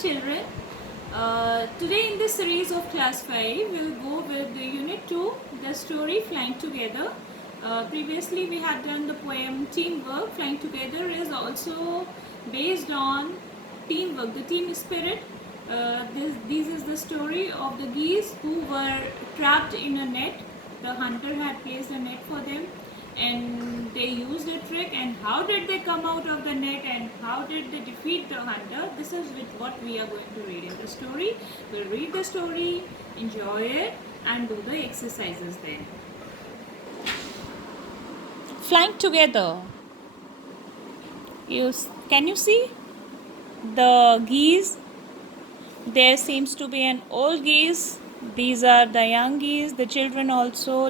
Children, today in this series of class 5 we'll go with the unit 2, the story Flying Together. Previously we had done the poem Teamwork. Flying Together is also based on teamwork, the team spirit. This is the story of the geese who were trapped in a net. The hunter had placed a net for them and they used a trick, and how did they come out of the net and how did they defeat the hunter. This is with what we are going to read in the story. We'll read the story, enjoy it, and do the exercises then. Flying together. Can you see the geese? There seems to be an old geese. These are the young geese, the children also.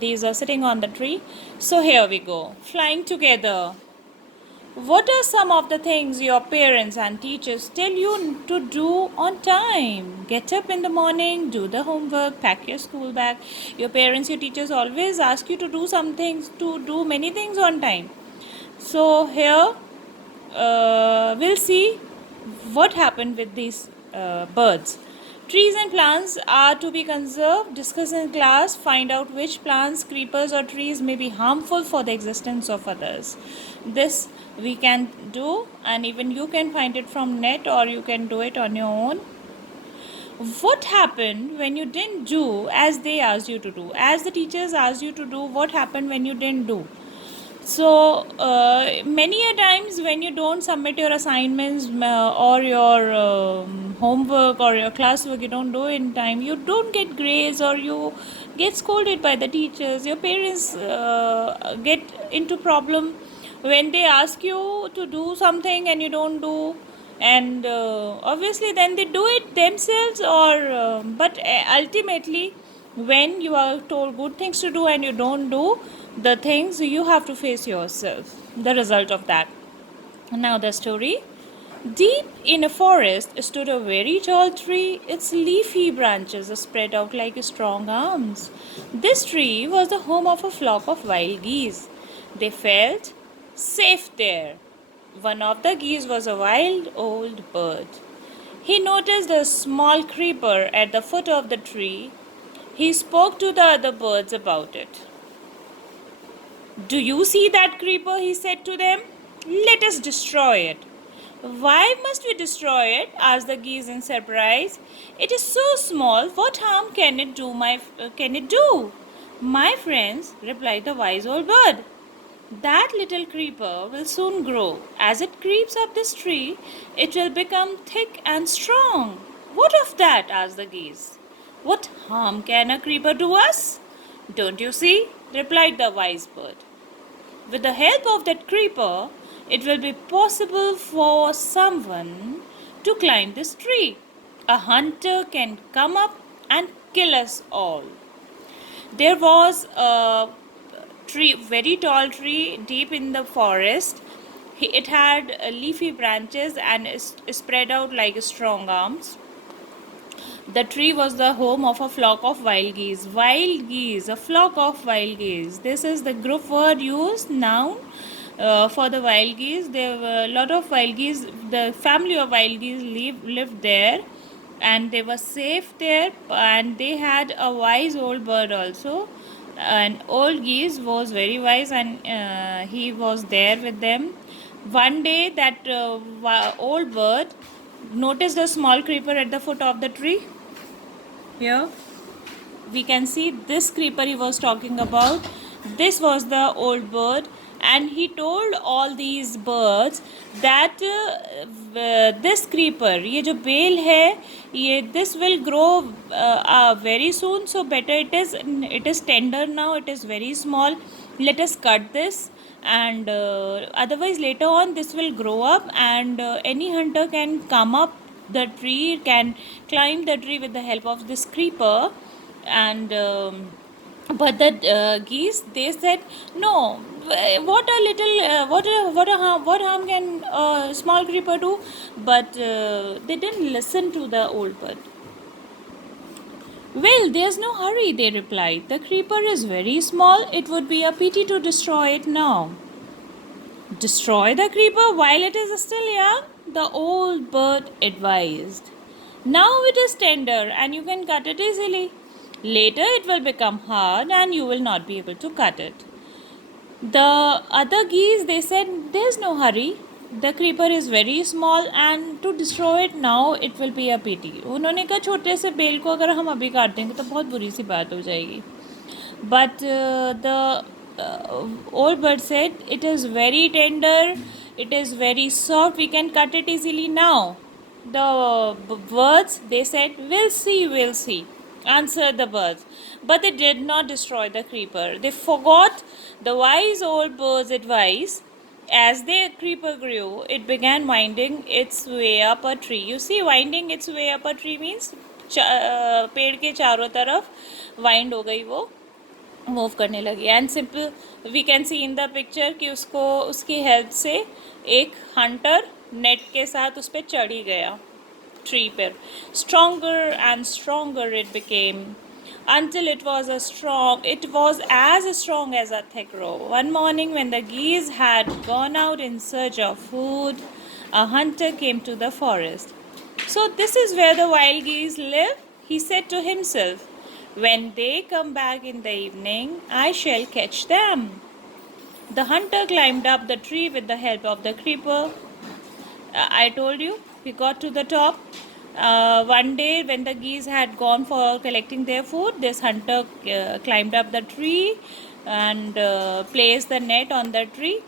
These are sitting on the tree. So here we go. Flying together. What are some of the things your parents and teachers tell you to do on time? Get up in the morning, do the homework, pack your school bag. Your parents, your teachers always ask you to do some things, to do many things on time. So here we'll see what happened with these birds. Trees and plants are to be conserved. Discuss in class. Find out which plants, creepers or trees may be harmful for the existence of others. This we can do, and even you can find it from net or you can do it on your own. What happened when you didn't do as they asked you to do? As the teachers asked you to do, what happened when you didn't do? So many a times when you don't submit your assignments or your homework or your classwork, you don't do in time, you don't get grades or you get scolded by the teachers. Your parents get into problem when they ask you to do something and you don't do, and obviously then they do it themselves, or but ultimately when you are told good things to do and you don't do the things, you have to face yourself the result of that. Now the story. Deep in a forest stood a very tall tree. Its leafy branches spread out like strong arms. This tree was the home of a flock of wild geese. They felt safe there. One of the geese was a wild old bird. He noticed a small creeper at the foot of the tree. He spoke to the other birds about it. "Do you see that creeper?" he said to them. "Let us destroy it." "Why must we destroy it?" asked the geese in surprise. "It is so small. What harm can it do? "My friends," replied the wise old bird, "that little creeper will soon grow. As it creeps up this tree, it will become thick and strong." "What of that?" asked the geese. "What harm can a creeper do us?" "Don't you see?" replied the wise bird. "With the help of that creeper, it will be possible for someone to climb this tree. A hunter can come up and kill us all." There was a tree, very tall tree, deep in the forest. It had leafy branches and spread out like strong arms. The tree was the home of a flock of wild geese. Wild geese, a flock of wild geese. This is the group word used, noun, for the wild geese. There were a lot of wild geese. The family of wild geese lived there, and they were safe there. And they had a wise old bird also. An old geese was very wise, and he was there with them. One day, that old bird noticed a small creeper at the foot of the tree. Here we can see this creeper he was talking about. This was the old bird, and he told all these birds that this creeper, ये जो bell है, ये this will grow very soon. So better it is tender now. It is very small. Let us cut this, and otherwise later on this will grow up, and any hunter can come up the tree, can climb the tree with the help of this creeper. And but the geese, they said, "No, what harm can a small creeper do?" But they didn't listen to the old bird. "Well, there's no hurry," they replied. "The creeper is very small. It would be a pity to destroy it now." Destroy the creeper while it is still young, the old bird advised. Now it is tender and you can cut it easily. Later it will become hard and you will not be able to cut it. The other geese, they said, there's no hurry. The creeper is very small and to destroy it now it will be a pity. उन्होंने कहा छोटे से bell को अगर हम अभी काट देंगे तो बहुत बुरी सी बात हो जाएगी. But the old bird said, it is very tender, it is very soft, we can cut it easily now. The birds, they said, we'll see, answered the birds. But they did not destroy the creeper. They forgot the wise old bird's advice. As the creeper grew, it began winding its way up a tree. You see, winding its way up a tree means पेड़ के चारों तरफ wind हो गई, वो move करने लगी. And simple we can see in the picture कि उसको उसकी हेल्प से एक हंटर नेट के साथ उस पर चढ़ ही गया ट्री पर. Stronger and stronger it became until it was as strong as a thick rope. One morning when the geese had gone out in search of food, a hunter came to the forest. So this is where the wild geese live, he said to himself. When they come back in the evening, I shall catch them. The hunter climbed up the tree with the help of the creeper. I told you, he got to the top. One day when the geese had gone for collecting their food, this hunter climbed up the tree and placed the net on the tree.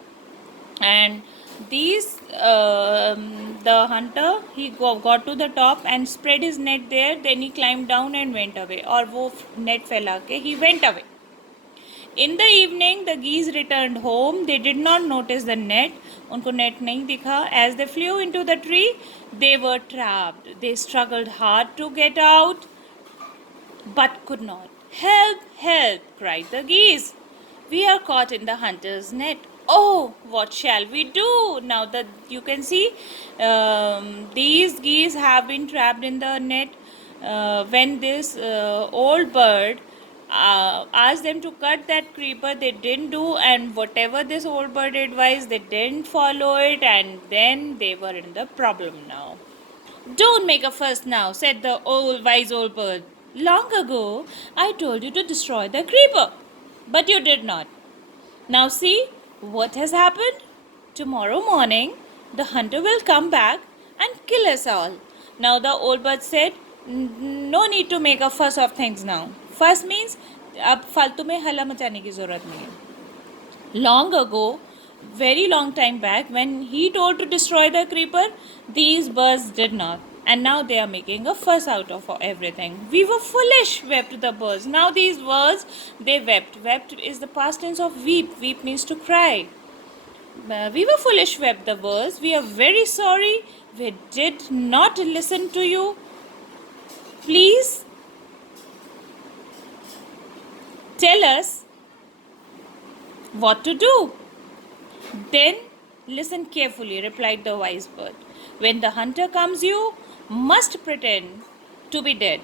And the hunter, he got to the top and spread his net there. Then he climbed down and went away. और वो net फैला के he went away. In the evening, the geese returned home. They did not notice the net. उनको net नहीं दिखा. As they flew into the tree, they were trapped. They struggled hard to get out, but could not. Help! Help! Cried the geese. We are caught in the hunter's net. Oh, what shall we do? Now that you can see, these geese have been trapped in the net. When this old bird asked them to cut that creeper, they didn't do, and whatever this old bird advised, they didn't follow it, and then they were in the problem now. Don't make a fuss now, said the wise old bird. Long ago, I told you to destroy the creeper, but you did not. Now see what has happened. Tomorrow morning, the hunter will come back and kill us all. Now the old bird said, no need to make a fuss of things now. Fuss means अब फालतू में हल्ला मचाने की ज़रूरत नहीं है. Long ago, very long time back, when he told to destroy the creeper, these birds did not. And now they are making a fuss out of everything. We were foolish, wept the birds. Now these birds, they wept. Wept is the past tense of weep. Weep means to cry. We were foolish, wept the birds. We are very sorry. We did not listen to you. Please tell us what to do. Then listen carefully, replied the wise bird. When the hunter comes, you must pretend to be dead.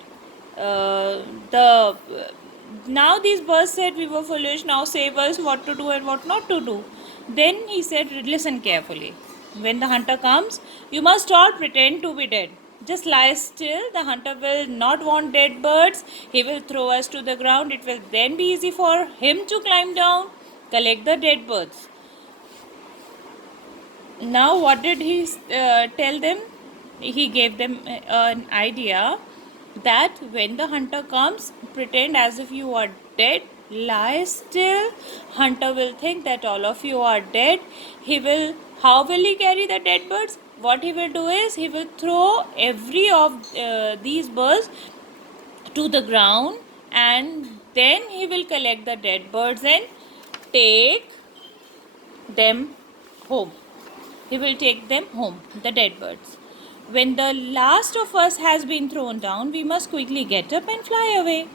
Now these birds said, we were foolish, now save us what to do and what not to do. Then he said, listen carefully. When the hunter comes, you must all pretend to be dead. Just lie still. The hunter will not want dead birds. He will throw us to the ground. It will then be easy for him to climb down, collect the dead birds. Now what did he tell them? He gave them an idea that when the hunter comes, pretend as if you are dead, lie still. Hunter will think that all of you are dead. How will he carry the dead birds? What he will do is, he will throw every of these birds to the ground, and then he will collect the dead birds and take them home. He will take them home, the dead birds. When the last of us has been thrown down, we must quickly get up and fly away.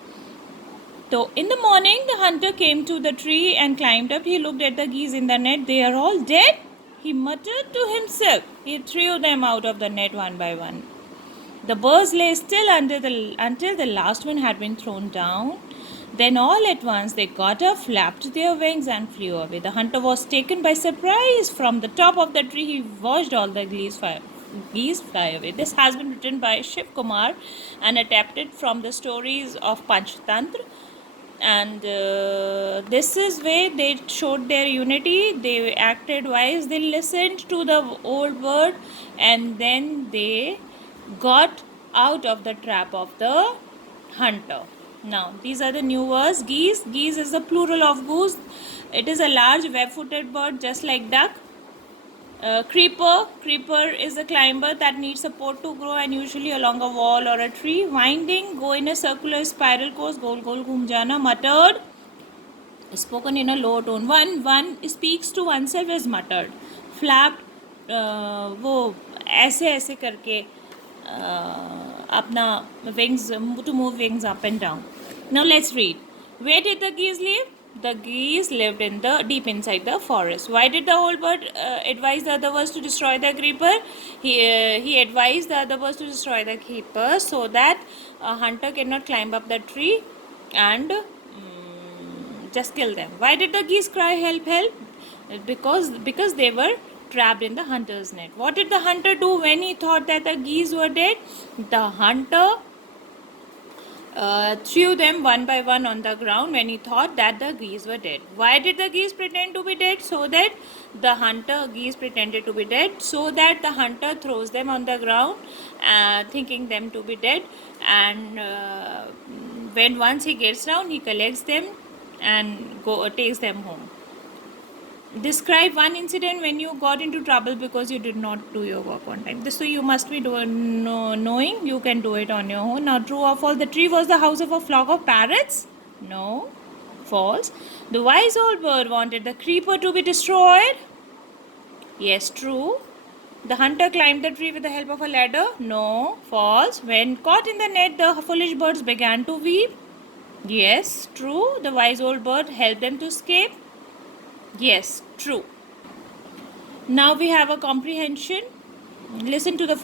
So in the morning, the hunter came to the tree and climbed up. He looked at the geese in the net. They are all dead, he muttered to himself. He threw them out of the net one by one. The birds lay still until the last one had been thrown down. Then all at once they got up, flapped their wings, and flew away. The hunter was taken by surprise. From the top of the tree, he watched all the geese fly away. This has been written by Shiv Kumar and adapted from the stories of Panchatantra. And this is where they showed their unity. They acted wise. They listened to the old bird, and then they got out of the trap of the hunter. Now these are the new words. Geese. Geese is the plural of goose. It is a large web-footed bird, just like duck. Creeper. Creeper is a climber that needs support to grow, and usually along a wall or a tree. Winding. Go in a circular spiral course. Gol gol ghum jana. Muttered. Spoken in a low tone. One speaks to oneself as muttered. Flapped. वो ऐसे ऐसे करके अपना wings to move wings up and down. Now let's read. Where did the geese live? The geese lived in the deep inside the forest. Why did the old bird advise the other birds to destroy the creeper? He advised the other birds to destroy the creeper so that a hunter cannot climb up the tree and just kill them. Why did the geese cry help help? Because they were trapped in the hunter's net. What did the hunter do when he thought that the geese were dead? The hunter threw them one by one on the ground when he thought that the geese were dead. Why did the geese pretend to be dead? So that geese pretended to be dead, so that the hunter throws them on the ground, thinking them to be dead, and when once he gets down, he collects them and takes them home. Describe one incident when you got into trouble because you did not do your work on time. So you must be knowing you can do it on your own. Now, true or false? The tree was the house of a flock of parrots? No. False. The wise old bird wanted the creeper to be destroyed? Yes, true. The hunter climbed the tree with the help of a ladder? No. False. When caught in the net, the foolish birds began to weep? Yes, true. The wise old bird helped them to escape? Yes, true. Now we have a comprehension. Listen to the